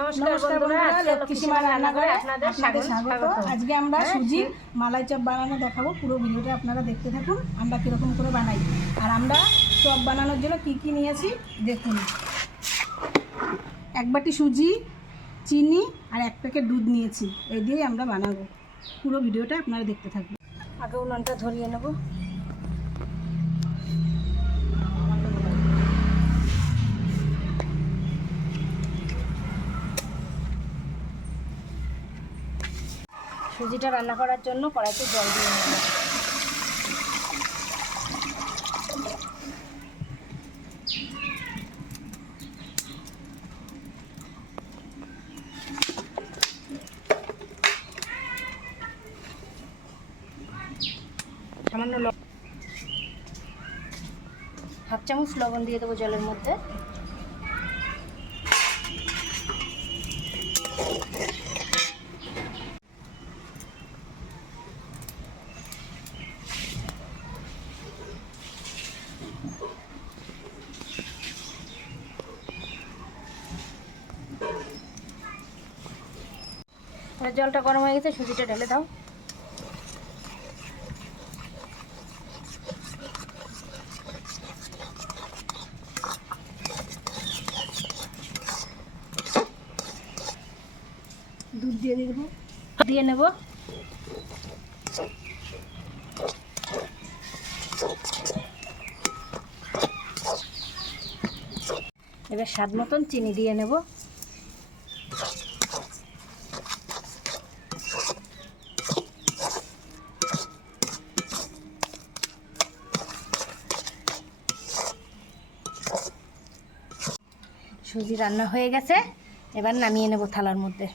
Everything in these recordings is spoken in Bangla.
নমস্কার বন্ধুরা, লক্ষ্মীসীমা রান্নাঘরে আপনাদের স্বাগত। আজকে আমরা সুজি মালাই চপ বানানো দেখাবো। পুরো ভিডিওটা আপনারা দেখতে থাকুন, আমরা কীরকম করে বানাই। আর আমরা চপ বানানোর জন্য কি কি নিয়েছি দেখুন। 1 বাটি সুজি, চিনি আর 1 প্যাকেট দুধ নিয়েছি। এই দিয়েই আমরা বানাবো। পুরো ভিডিওটা আপনারা দেখতে থাকুন। আগে উনুনটা ধরিয়ে নেব। সুজিটা রান্না করার জন্য কড়াইতে জল দিয়ে নেব। সামান্য হাফ চামচ লবণ দিয়ে দেবো জলের মধ্যে। জলটা গরম হয়ে গেছে, সুজিটা ঢেলে দাও। দুধ দিয়ে দেব, দিয়ে নেব। এবার স্বাদ মতন চিনি দিয়ে নেব। সুজি রান্না হয়ে গেছে, এবার নামিয়ে নেব থালার মধ্যে।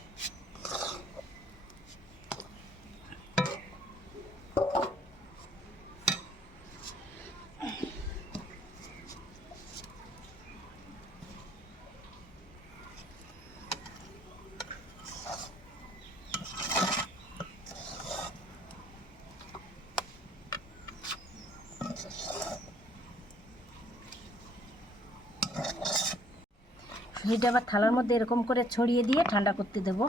সুজিটা আবার থালার মধ্যে এরকম করে ছড়িয়ে দিয়ে ঠান্ডা করতে দেব।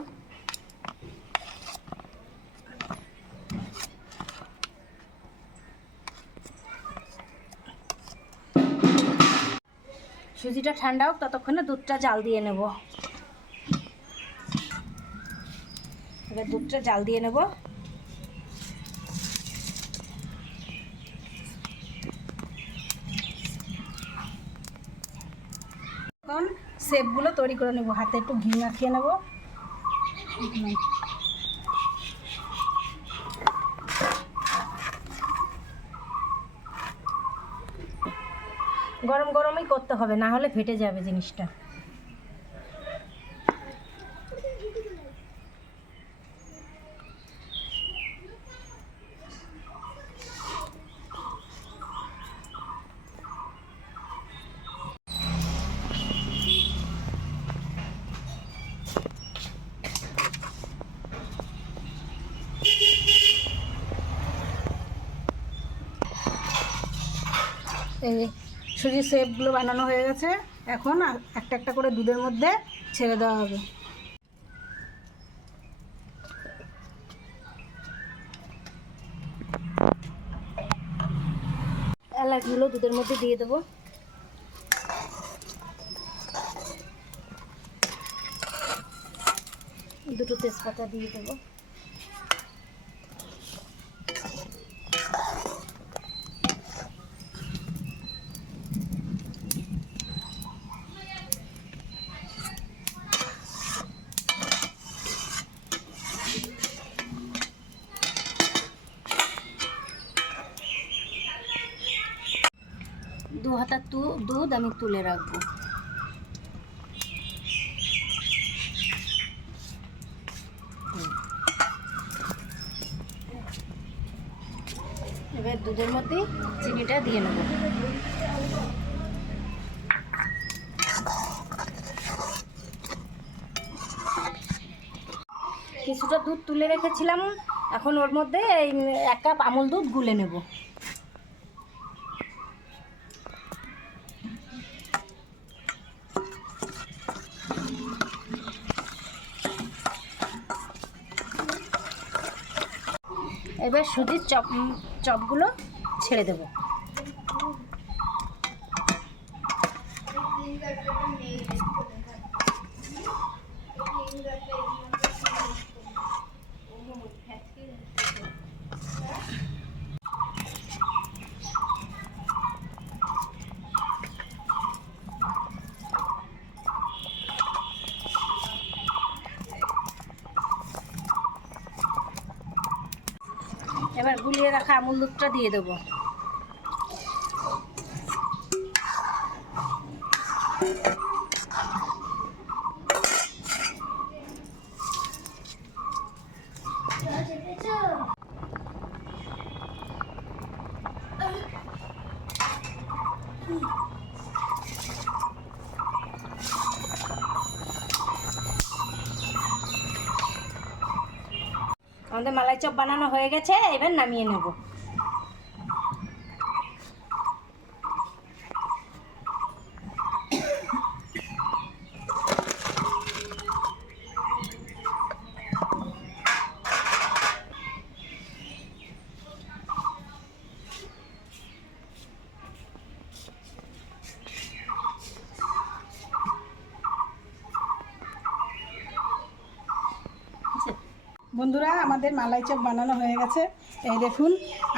সুজিটা ঠান্ডা হোক, ততক্ষণে দুধটা জাল দিয়ে নেব। এবার দুধটা জাল দিয়ে নেব। এখন শেপগুলো তৈরি করে নেব। হাতে একটু ঘি মাখিয়ে নেব। গরম গরমই করতে হবে, না হলে ফেটে যাবে জিনিসটা। এই সুজির শেপগুলো বানানো হয়ে গেছে। এখন একটা একটা করে দুধের মধ্যে ছেড়ে দেওয়া হবে। এলাচগুলো দুধের মধ্যে দিয়ে দেবো। দুটো তেজপাতা দিয়ে দেবো। দু হাতা দুধ আমি তুলে রাখবো। এবার দুধের মধ্যে চিনিটা দিয়ে নেব। কিছুটা দুধ তুলে রেখেছিলাম, এখন ওর মধ্যে 1 কাপ আমুল দুধ গুলে নেব। এবার সুজির চপগুলো ছেড়ে দেবো। এবার গুলিয়ে রাখা আমুল দুধটা দিয়ে দেবো। আমাদের মালাই চপ বানানো হয়ে গেছে, এবার নামিয়ে নেব। বন্ধুরা, আমাদের মালাই চপ বানানো হয়ে গেছে। এই দেখুন,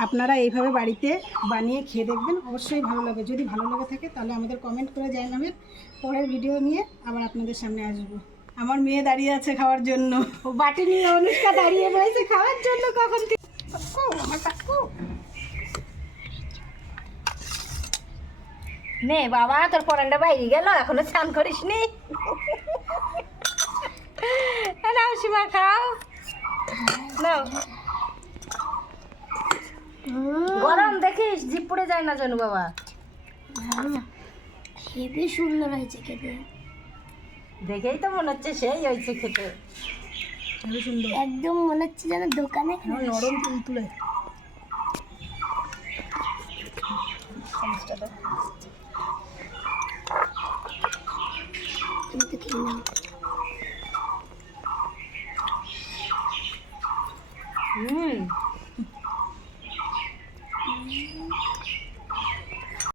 আপনারা এইভাবে বাড়িতে বানিয়ে খেয়ে দেখবেন, অবশ্যই ভালো লাগবে। যদি ভালো লাগে থাকে তাহলে আমাদের কমেন্ট করে জানাবেন। পরের ভিডিও নিয়ে আবার আপনাদের সামনে আসবো। আমার মেয়ে দাঁড়িয়ে আছে খাওয়ার জন্য, বাটি নিয়ে অনুষ্কা দাঁড়িয়ে রয়েছে খাওয়ার জন্য। কখন নে বাবা, তোর পরানটা বাইরে গেল, এখনো স্নান করিস নি। নাও সীমা, খাও নাও। গরম দেখিস, জিপ পড়ে যায় না জানু বাবা। হেবি সুন্দর হয়েছে খেতে, দেখেই তো মনে হচ্ছে সেই হয়েছে খেতে। খুবই সুন্দর, একদম মনে হচ্ছে যেন দোকানে নরম তুলতুলে। তুমি তো খেয়ে নাও। হুম।